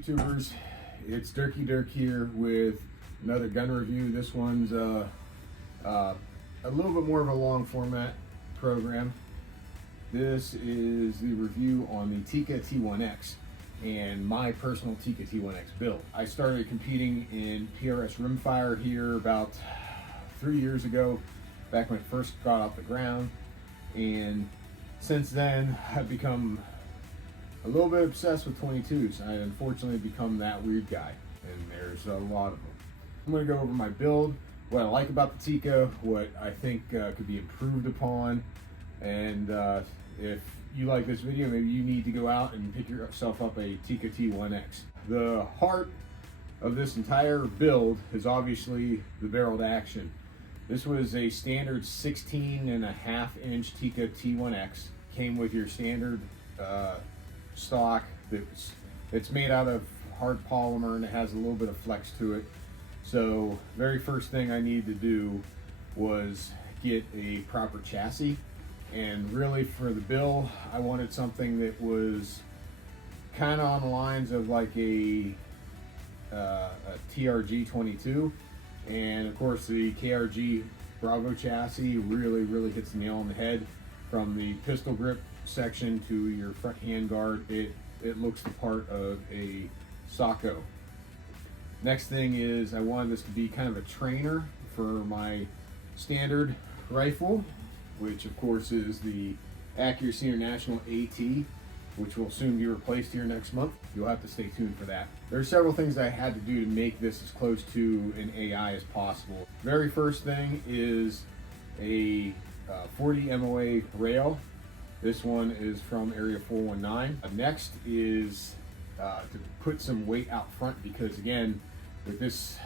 YouTubers? It's Dirky Dirk here with another gun review. This one's a little bit more of a long format program. This is the review on the Tikka T1X and my personal Tikka T1X build. I started competing in PRS rimfire here about 3 years ago, back when it first got off the ground, and since then I've become a little bit obsessed with 22s. I unfortunately become that weird guy, and there's a lot of them. I'm going to go over my build, what I like about the Tikka, what I think could be improved upon, and if you like this video, maybe you need to go out and pick yourself up a Tika T1X. The heart of this entire build is obviously the barreled action. This was a standard 16.5-inch Tika T1X. Came with your standard stock it's made out of hard polymer, and it has a little bit of flex to it. So very first thing I needed to do was get a proper chassis, and really for the build I wanted something that was kind of on the lines of like a TRG 22, and of course the KRG Bravo chassis really hits the nail on the head. From the pistol grip section to your front hand guard, it looks the part of a Socko. Next thing is I wanted this to be kind of a trainer for my standard rifle, which of course is the Accuracy International AT, which will soon be replaced here next month. You'll have to stay tuned for that. There are several things I had to do to make this as close to an AI as possible. Very first thing is a 40 MOA rail. This one is from Area 419. Next is to put some weight out front, because again, with this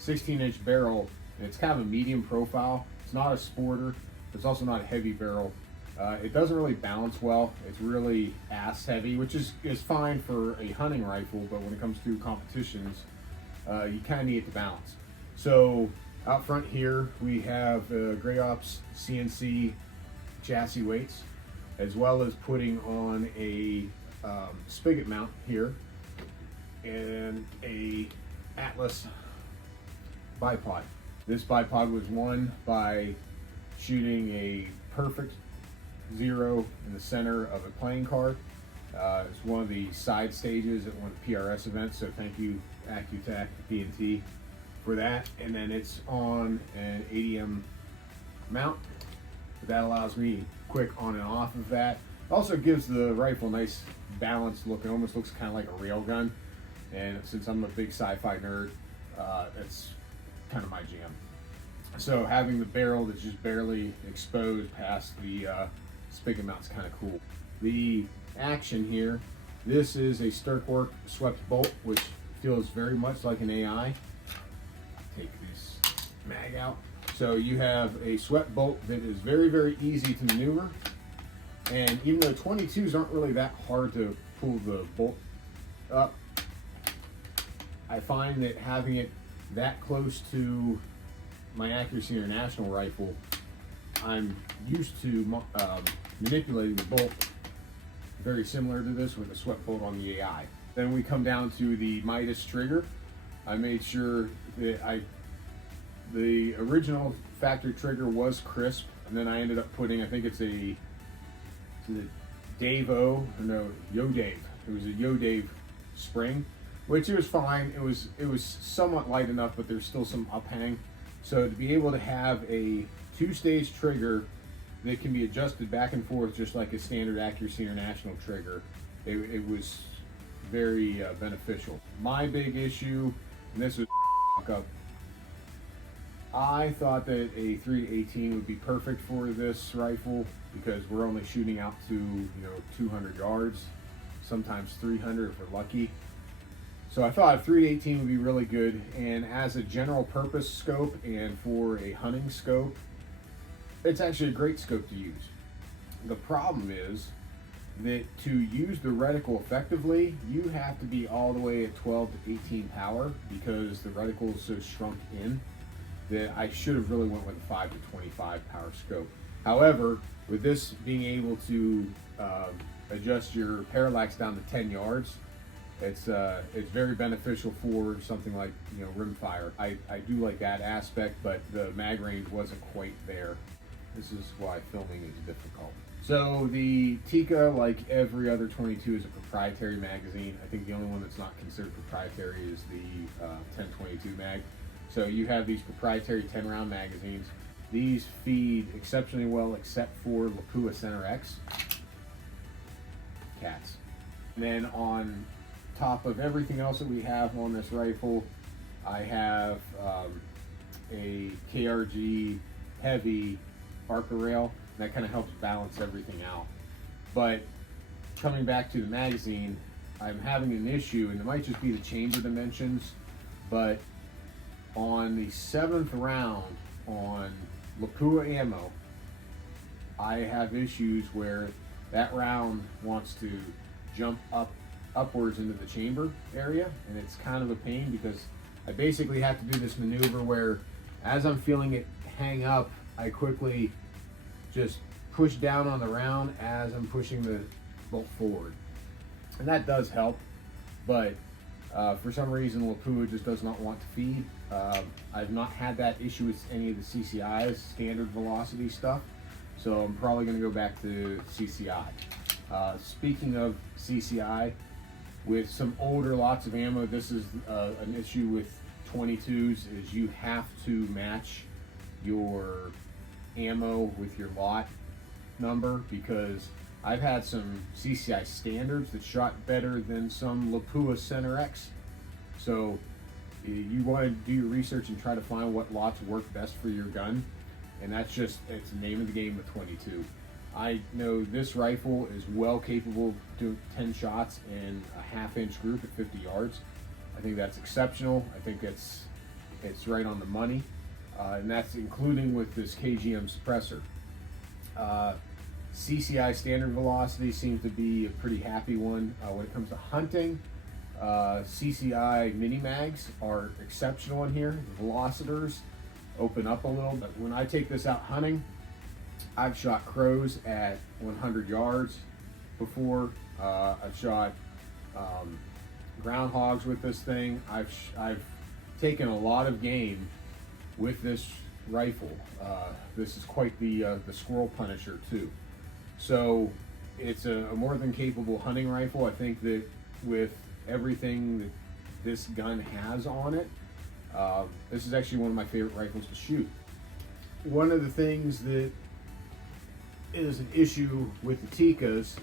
16-inch barrel, it's kind of a medium profile. It's not a sporter, but it's also not a heavy barrel. It doesn't really balance well. It's really ass heavy, which is fine for a hunting rifle, but when it comes to competitions, you kind of need it to balance. So out front here we have Gray Ops CNC chassis weights, as well as putting on a spigot mount here and a Atlas bipod. This bipod was won by shooting a perfect zero in the center of a playing card. It's one of the side stages at one of the PRS events, so thank you Accutech P&T for that. And then it's on an ADM mount. That allows me quick on and off of that. Also gives the rifle a nice balanced look. It almost looks kind of like a railgun. And since I'm a big sci-fi nerd, that's kind of my jam. So having the barrel that's just barely exposed past the spigot mount is kind of cool. The action here, this is a Sturkwork swept bolt, which feels very much like an AI. Take this mag out. So you have a swept bolt that is very easy to maneuver, and even though 22s aren't really that hard to pull the bolt up, I find that having it that close to my Accuracy International rifle, I'm used to manipulating the bolt very similar to this with a swept bolt on the AI. Then we come down to the Midas trigger. I made sure that the original factory trigger was crisp, and then I ended up putting, I think it's a Dave-O, or no, Yo-Dave. It was a Yo-Dave spring, which it was fine. It was somewhat light enough, but there's still some uphang. So to be able to have a two-stage trigger that can be adjusted back and forth just like a standard Accuracy International trigger, it was very beneficial. My big issue, and this was up, I thought that a 3-18 would be perfect for this rifle, because we're only shooting out to 200 yards, sometimes 300 if we're lucky. So I thought a 3-18 would be really good, and as a general purpose scope and for a hunting scope, it's actually a great scope to use. The problem is that to use the reticle effectively, you have to be all the way at 12 to 18 power, because the reticle is so shrunk in that I should have really went with a 5 to 25 power scope. However, with this being able to adjust your parallax down to 10 yards, It's very beneficial for something like, you know, rimfire. I do like that aspect, but the mag range wasn't quite there. This is why filming is difficult. So the Tika, like every other 22, is a proprietary magazine. I think the only one that's not considered proprietary is the 1022 mag. So you have these proprietary 10-round magazines. These feed exceptionally well, except for Lapua Center X cats. And then on top of everything else that we have on this rifle, I have a KRG heavy Arca rail. That kind of helps balance everything out. But coming back to the magazine, I'm having an issue, and it might just be the chamber dimensions, but on the 7th round on Lapua ammo, I have issues where that round wants to jump upwards into the chamber area, and it's kind of a pain because I basically have to do this maneuver where as I'm feeling it hang up, I quickly just push down on the round as I'm pushing the bolt forward. And that does help, but for some reason Lapua just does not want to feed. I've not had that issue with any of the CCI's standard velocity stuff, so I'm probably going to go back to CCI. Speaking of CCI, with some older lots of ammo, this is an issue with 22s, is you have to match your ammo with your lot number, because I've had some CCI standards that shot better than some Lapua Center X. So you want to do your research and try to find what lots work best for your gun, and that's just, it's the name of the game with 22. I know this rifle is well capable of doing 10 shots in a half-inch group at 50 yards. I think that's exceptional. I think it's right on the money, and that's including with this KGM suppressor. CCI standard velocity seems to be a pretty happy one. When it comes to hunting, CCI mini mags are exceptional in here. The velocitors open up a little, but when I take this out hunting, I've shot crows at 100 yards before. I've shot groundhogs with this thing. I've taken a lot of game with this rifle. This is quite the squirrel punisher too. So it's a more than capable hunting rifle. I think that with everything that this gun has on it, this is actually one of my favorite rifles to shoot. One of the things that is an issue with the Tikas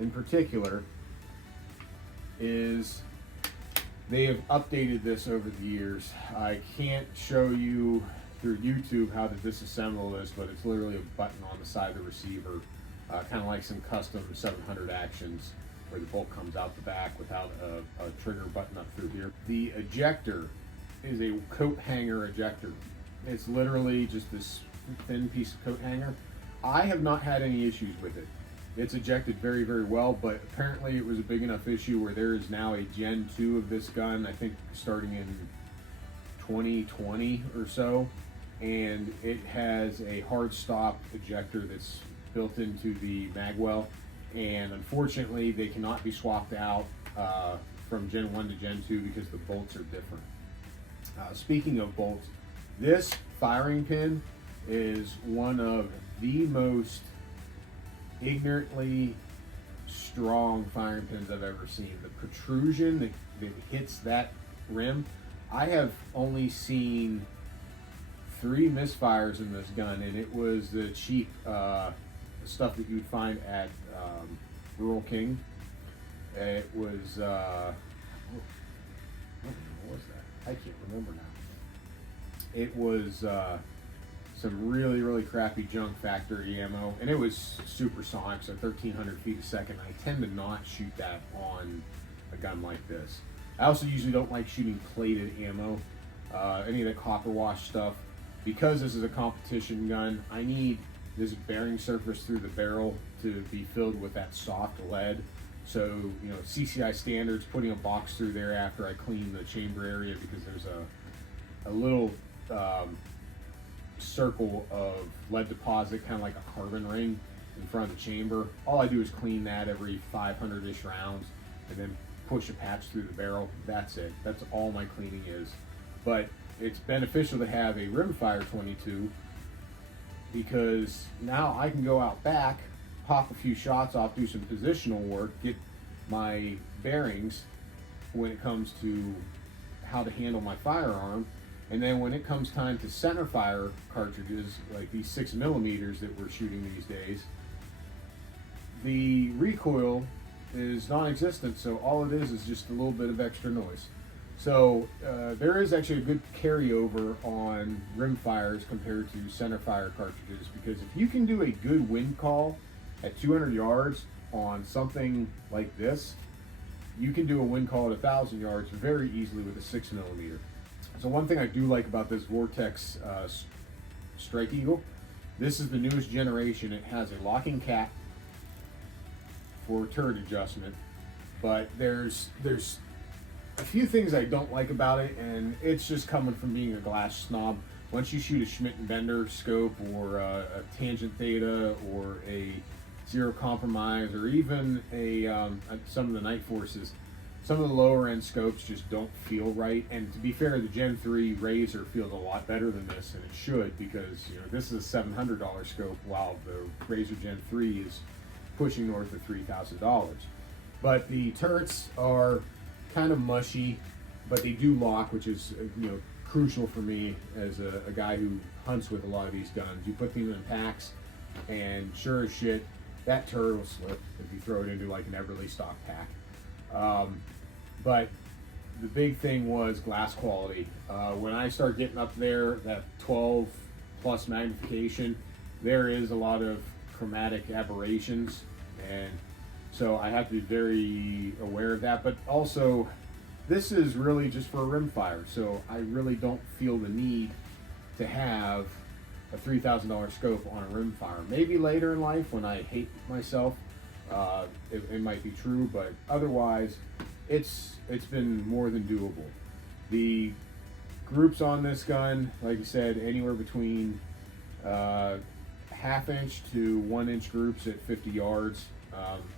in particular is they have updated this over the years. I can't show you through YouTube how to disassemble this, but it's literally a button on the side of the receiver, kind of like some custom 700 actions where the bolt comes out the back without a trigger button up through here. The ejector is a coat hanger ejector. It's literally just this thin piece of coat hanger. I have not had any issues with it. It's ejected very, very well, but apparently it was a big enough issue where there is now a Gen 2 of this gun, I think starting in 2020 or so, and it has a hard stop ejector that's built into the magwell, and unfortunately they cannot be swapped out from Gen 1 to Gen 2 because the bolts are different. Speaking of bolts, this firing pin is one of the most ignorantly strong firing pins I've ever seen. The protrusion that hits that rim, I have only seen 3 misfires in this gun, and it was the cheap stuff that you would find at Rural King. It was what was that? I can't remember now. It was some really, really crappy junk factory ammo, and it was supersonic, so 1,300 feet a second. I tend to not shoot that on a gun like this. I also usually don't like shooting plated ammo, any of the copper wash stuff. Because this is a competition gun, I need this bearing surface through the barrel to be filled with that soft lead. So, you know, CCI standards, putting a box through there after I clean the chamber area, because there's a little circle of lead deposit, kind of like a carbon ring in front of the chamber. All I do is clean that every 500-ish rounds and then push a patch through the barrel. That's it. That's all my cleaning is. But it's beneficial to have a rimfire 22 because now I can go out back, pop a few shots off, do some positional work, get my bearings when it comes to how to handle my firearm. And then when it comes time to center fire cartridges, like these 6mm that we're shooting these days, the recoil is non-existent, so all it is just a little bit of extra noise. So there is actually a good carryover on rim fires compared to center fire cartridges, because if you can do a good wind call at 200 yards on something like this, you can do a wind call at 1,000 yards very easily with a 6mm. So one thing I do like about this Vortex Strike Eagle, this is the newest generation. It has a locking cap for turret adjustment, but there's a few things I don't like about it, and it's just coming from being a glass snob. Once you shoot a Schmidt and Bender scope, or a Tangent Theta, or a Zero Compromise, or even some of the Night Forces, some of the lower end scopes just don't feel right. And to be fair, the Gen 3 Razor feels a lot better than this, and it should, because this is a $700 scope, while the Razor Gen 3 is pushing north of $3,000. But the turrets are kind of mushy, but they do lock, which is crucial for me as a guy who hunts with a lot of these guns. You put them in packs, and sure as shit, that turret will slip if you throw it into like an Everly stock pack. But the big thing was glass quality. When I start getting up there, that 12 plus magnification, there is a lot of chromatic aberrations, and so I have to be very aware of that. But also, this is really just for a rimfire, so I really don't feel the need to have a $3,000 scope on a rimfire. Maybe later in life when I hate myself, it might be true, but otherwise it's been more than doable. The groups on this gun, like I said, anywhere between half-inch to 1-inch groups at 50 yards.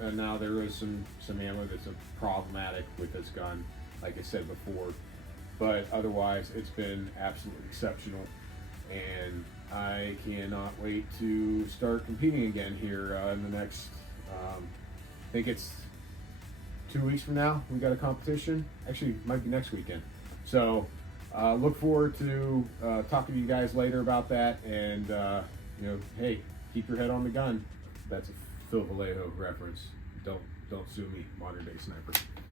And now there is some ammo that's problematic with this gun, like I said before, but otherwise it's been absolutely exceptional, and I cannot wait to start competing again here in the next, I think it's 2 weeks from now. We got a competition. Actually, it might be next weekend. So look forward to talking to you guys later about that. And hey, keep your head on the gun. That's a Phil Vallejo reference. Don't sue me, modern day sniper.